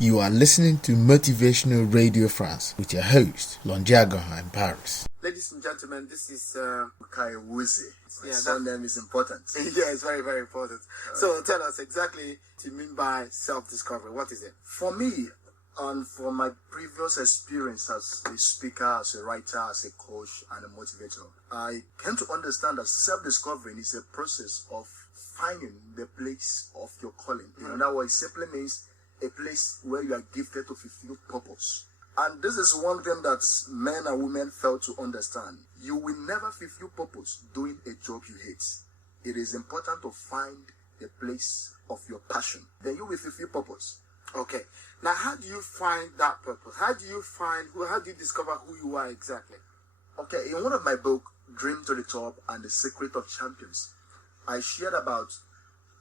You are listening to Motivational Radio France with your host, Lonjagoha in Paris. Ladies and gentlemen, this is Ebuka Ewuzie. Yeah, Surname is important. Yeah, it's very, very important. So tell us exactly what you mean by self-discovery. What is it? For me, and from my previous experience as a speaker, as a writer, as a coach, and a motivator, I came to understand that self-discovering is a process of finding the place of your calling. In other words, it simply means a place where you are gifted to fulfill purpose. And this is one thing that men and women fail to understand. You will never fulfill purpose doing a job you hate. It is important to find the place of your passion. Then you will fulfill purpose. Okay. Now, how do you find that purpose? How do you discover who you are exactly? Okay, in one of my books, Dream to the Top and the Secret of Champions, I shared about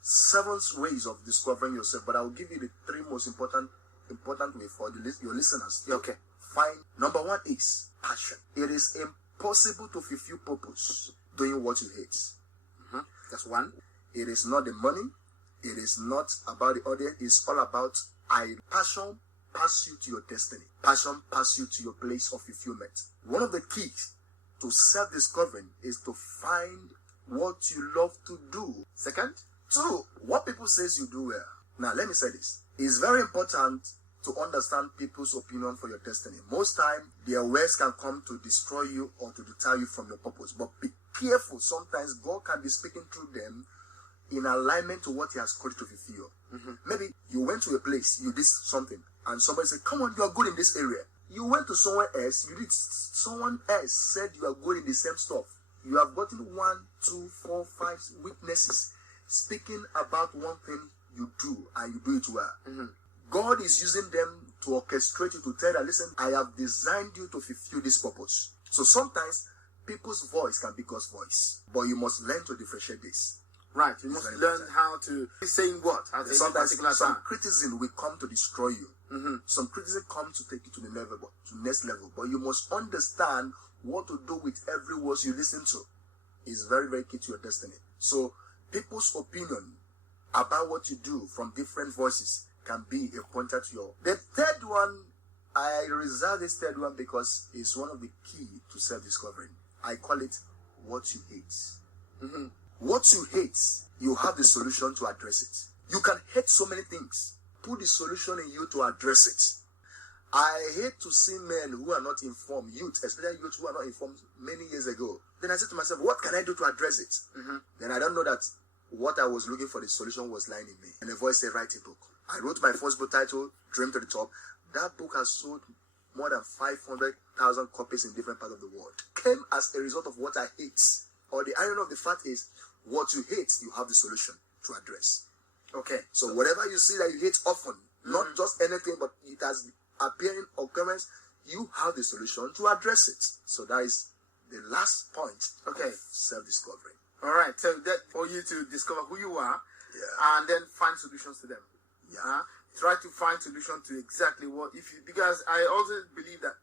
7 ways of discovering yourself, but I will give you the 3 most important way for your listeners. Okay. Find number 1 is passion. It is impossible to fulfill purpose doing what you hate. That's one. It is not the money. It is not about the audience. It's all about passion pass you to your destiny. Passion pass you to your place of fulfillment. One of the keys to self-discovering is to find what you love to do. Second, 2, what people says you do well. Now, let me say this. It's very important to understand people's opinion for your destiny. Most time, their words can come to destroy you or to deter you from your purpose. But be careful. Sometimes God can be speaking through them in alignment to what He has called you to fulfill. Maybe you went to a place, you did something, and somebody said, come on, you are good in this area. You went to somewhere else, someone else said you are good in the same stuff. You have gotten 1, 2, 4, 5 witnesses speaking about one thing you do, and you do it well. God is using them to orchestrate you, to tell you, listen, I have designed you to fulfill this purpose. So sometimes people's voice can be God's voice, but you must learn to differentiate this. Right, you must learn how to be saying what at any particular some time. criticism will come to destroy you. Some criticism comes to take you to the next level, but you must understand what to do with every word you listen to. Is very, very key to your destiny. So people's opinion about what you do from different voices can be a pointer to your... The third one, I reserve this third one because it's one of the key to self-discovering. I call it what you hate. What you hate, you have the solution to address it. You can hate so many things. Put the solution in you to address it. I hate to see men who are not informed, youth, especially youth who are not informed many years ago. Then I said to myself, what can I do to address it? Then I don't know that what I was looking for, the solution was lying in me. And a voice said, write a book. I wrote my first book titled, Dream to the Top. That book has sold more than 500,000 copies in different parts of the world. Came as a result of what I hate. Or the irony of the fact is, what you hate, you have the solution to address. Okay. So whatever you see that you hate often, not just anything, but it has appearing occurrence, you have the solution to address it. So that is the last point of self-discovery. All right. So that for you to discover who you are, and then find solutions to them. Try to find solution to exactly what because I also believe that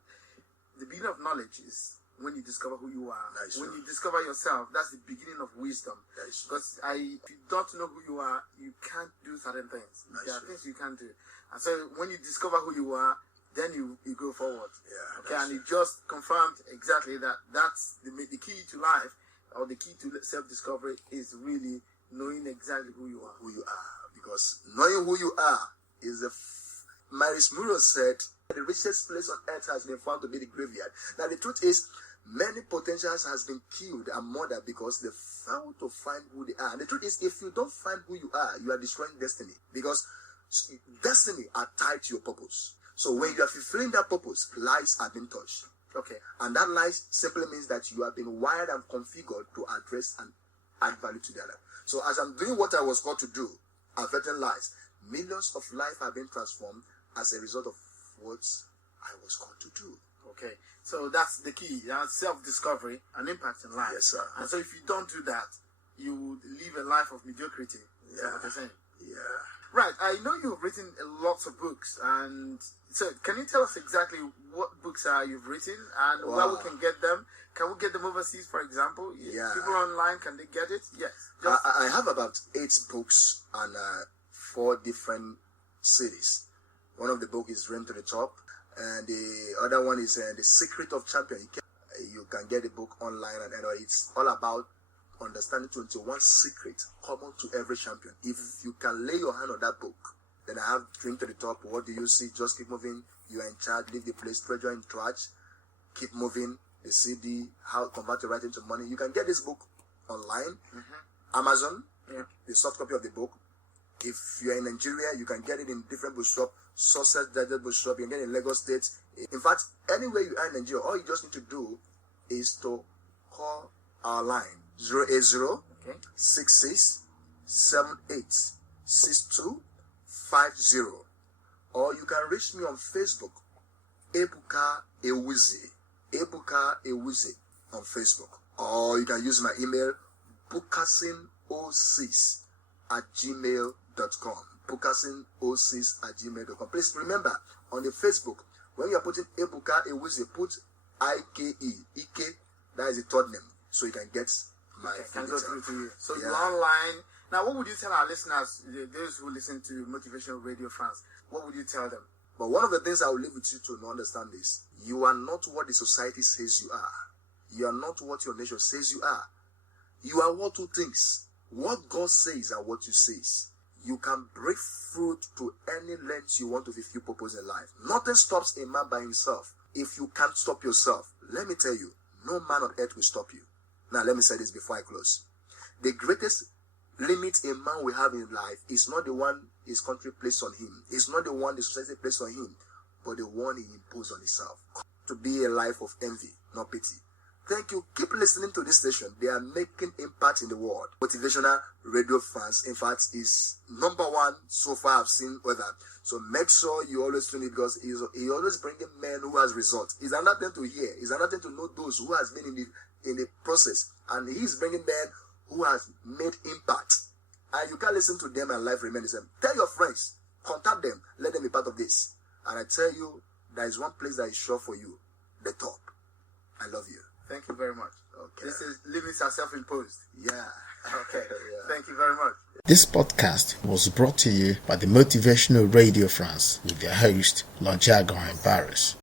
the beginning of knowledge is when you discover who you are. When you discover yourself, that's the beginning of wisdom. Because if you don't know who you are, you can't do certain things. There are things you can't do. And so when you discover who you are, then you go forward. And it just confirmed exactly that's the key to life, or the key to self-discovery is really knowing exactly who you are. Who you are. Because knowing who you are is Maris Muro said, the richest place on earth has been found to be the graveyard. Now the truth is, many potentials has been killed and murdered because they failed to find who they are. And the truth is, if you don't find who you are destroying destiny. Because destiny are tied to your purpose. So when you are fulfilling that purpose, lives have been touched. And that life simply means that you have been wired and configured to address and add value to their life. So as I'm doing what I was called to do, averting lives, millions of lives have been transformed as a result of what I was called to do. Okay, so that's the key. Self-discovery and impact in life. Yes, sir. And so if you don't do that, you would live a life of mediocrity. Is that what you're saying? Right. I know you've written lots of books, and so can you tell us exactly what books you've written and where we can get them? Can we get them overseas, for example? Yeah. People online, can they get it? Yes. I have about 8 books and 4 different cities. One of the book is Dream to the Top, and the other one is The Secret of Champion. You can get the book online, and it's all about understanding 21 secrets common to every champion. If you can lay your hand on that book, then I have Dream to the Top. What do you see? Just keep moving. You are in charge. Leave the place. Treasure in trash. Keep moving. The CD, how convert your writing to money. You can get this book online, Amazon, the soft copy of the book. If you're in Nigeria, you can get it in different bookshop, Success Digest bookshop. You can get it in Lagos State. In fact, anywhere you are in Nigeria, all you just need to do is to call our line 080 66 78 6250, or you can reach me on Facebook, Ebuka Ewuzie. Ebuka Ewuzie on Facebook, or you can use my email bukasin06@gmail.com. bukasin06@gmail.com. Please remember, on the Facebook, when you are putting Ebuka Ewuzie, put Ike, that is the third name, so you can get my can go through to you. So you're online. Now, what would you tell our listeners, those who listen to Motivational Radio France, what would you tell them? But one of the things I will leave with you to understand is, you are not what the society says you are. You are not what your nation says you are. You are what two things. What God says and what you says. You can break fruit to any length you want to fulfill purpose in life. Nothing stops a man by himself. If you can't stop yourself, let me tell you, no man on earth will stop you. Now, let me say this before I close. The greatest limit a man will have in life is not the one his country placed on him. It's not the one the society placed on him, but the one he imposed on himself. To be a life of envy, not pity. Thank you. Keep listening to this station. They are making impact in the world. Motivational Radio France, in fact, is #1 so far I've seen with that. So make sure you always tune it, because he always bringing men who has results. It's another thing to hear. It's another thing to know those who has been in the process. And he's bringing men who has made impact. And you can't listen to them and life remain the same. Tell your friends. Contact them. Let them be part of this. And I tell you, there is one place that is sure for you. The top. I love you. Thank you very much. Okay. This is limits are self-imposed. Yeah. Okay. Yeah. Thank you very much. This podcast was brought to you by the Motivational Radio France with their host, Longiago in Paris.